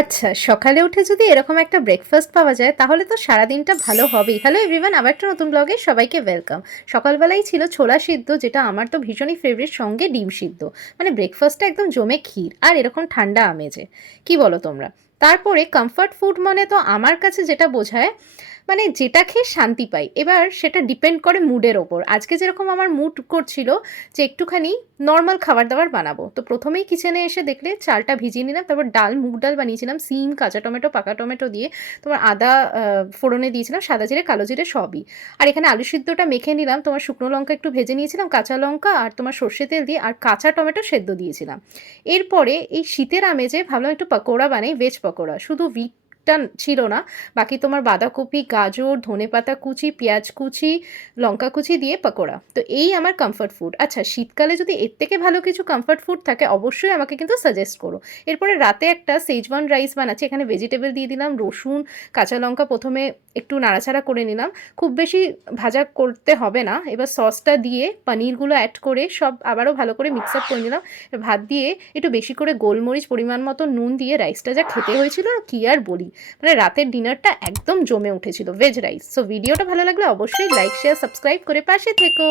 আচ্ছা, সকালে উঠে যদি এরকম একটা ব্রেকফাস্ট পাওয়া যায় তাহলে তো সারাদিনটা ভালো হবেই। হ্যালো এভরিওয়ান, আবার একটা নতুন ব্লগে সবাইকে ওয়েলকাম। সকালবেলাই ছিল ছোলা সিদ্ধ, যেটা আমার তো ভীষণই ফেভারিট, সঙ্গে ডিম সিদ্ধ। মানে ব্রেকফাস্টটা একদম জমে ক্ষীর আর এরকম ঠান্ডা আমেজে। কি বলো তোমরা? তারপরে কমফর্ট ফুড মানে তো আমার কাছে যেটা বোঝায়, মানে যেটা খেয়ে শান্তি পাই। এবার সেটা ডিপেন্ড করে মুডের ওপর। আজকে যেরকম আমার মুড করছিল যে একটুখানি নর্মাল খাবার-দাবার বানাবো। তো প্রথমেই কিচেনে এসে দেখলে চালটা ভিজিয়ে নিলাম। তারপর ডাল, মুগ ডাল বানিয়েছিলাম সিম, কাঁচা টমেটো, পাকা টমেটো দিয়ে। তোমার আদা ফোড়নে দিয়েছিলাম, সাদা জিরে, কালো জিরে সবই। আর এখানে আলু সিদ্ধটা মেখে নিলাম। তোমার শুকনো লঙ্কা একটু ভেজে নিয়েছিলাম, কাঁচা লঙ্কা আর তোমার সর্ষে তেল দিয়ে, আর কাঁচা টমেটো সেদ্ধ দিয়েছিলাম। এরপরে এই শীতের আমেজে ভাবলাম একটু পকোড়া বানাই, ভেজ পকোড়া। শুধু টা ছিল না, বাকি তোমার বাঁধাকপি, গাজর, ধনেপাতা কুচি, পেঁয়াজ কুচি, লঙ্কা কুচি দিয়ে পকোড়া। তো এই আমার কমফর্ট ফুড। আচ্ছা, শীতকালে যদি এর থেকে ভালো কিছু কমফর্ট ফুড থাকে অবশ্যই আমাকে কিন্তু সাজেস্ট করো। এরপরে রাতে একটা সেজওয়ান রাইস বানাচ্ছি। এখানে ভেজিটেবল দিয়ে দিলাম, রসুন, কাঁচা লঙ্কা প্রথমে একটু নাড়াচাড়া করে নিলাম। খুব বেশি ভাজা করতে হবে না। এবার সসটা দিয়ে পনিরগুলো অ্যাড করে সব আবারও ভালো করে মিক্স আপ করে নিলাম। ভাত দিয়ে একটু বেশি করে গোলমরিচ, পরিমাণ মতো নুন দিয়ে রাইসটা যা খেতে হয়েছিল কি আর বলি। মানে রাতের ডিনারটা একদম জমে উঠেছিল, ভেজ রাইস। সো ভিডিওটা ভালো লাগলে অবশ্যই লাইক, শেয়ার, সাবস্ক্রাইব করে পাশে থেকো।